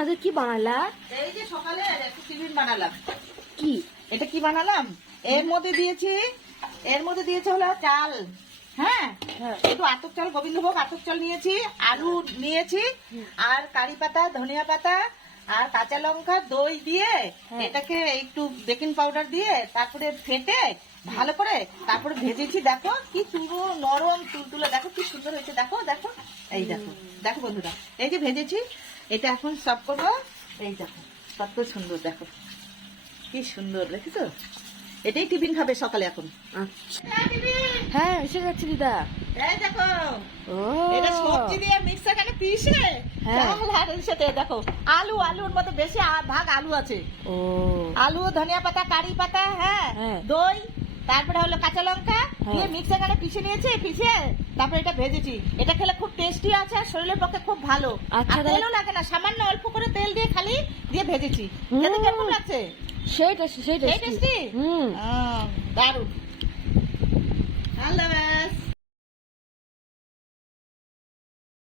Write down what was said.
আজকে কি বানালা? এই যে সকালে একটু টিফিন বানালাম। কি এটা কি বানালাম? এর মধ্যে দিয়েছি হলো চাল। হ্যাঁ, হ্যাঁ। একটু আতপ চাল, গোবিন্দভোগ আতপ চাল নিয়েছি, আলু নিয়েছি, আর কারি পাতা, ধনিয়া পাতা, আর কাঁচা লঙ্কা, দই দিয়ে হ্যাঁ। এটাকে একটু বেকিং পাউডার দিয়ে তারপরে ফেটে ভালো করে তারপরে ভেজেছি। দেখো কি চুনো নরম তুলতুলে, দেখো কি সুন্দর হয়েছে। দেখো দেখো, এই দেখো দেখো বন্ধুরা, এই যে ভেজেছি, এটা এখন সার্ভ করবো। এই দেখো কত সুন্দর, দেখো কি সুন্দর, দেখেছো? এটাই টিফিন খাবে সকালে এখন। আচ্ছা, হ্যাঁ এসে যাচ্ছে দিদা। এই দেখো, ও এটা সবজি দিয়ে মিক্সার কানে পিষে হ্যাঁ। চাল আর এর সাথে দেখো আলুর মধ্যে বেশি ভাগ আলু আছে। ও আলু, ধনিয়া পাতা, কারি পাতা, হ্যাঁ, হ্যাঁ। দই, তারপরে হলো কাঁচা লঙ্কা হ্যাঁ। দিয়ে মিক্সার কানে পিষে নিয়েছি, পিষে তারপরে এটা ভেজেছি। এটা খেলে খুব টেস্টি আছে আর শরীরের পক্ষে খুব ভালো। আচ্ছা, আর তেলও লাগে না, সামান্য অল্প করে তেল দিয়ে খালি দিয়ে ভেজেছি। হুম। খেতে কেমন লাগছে? সেই টেস্টি সেই টেস্টি। হুম। দারুণ। আল্লাহ।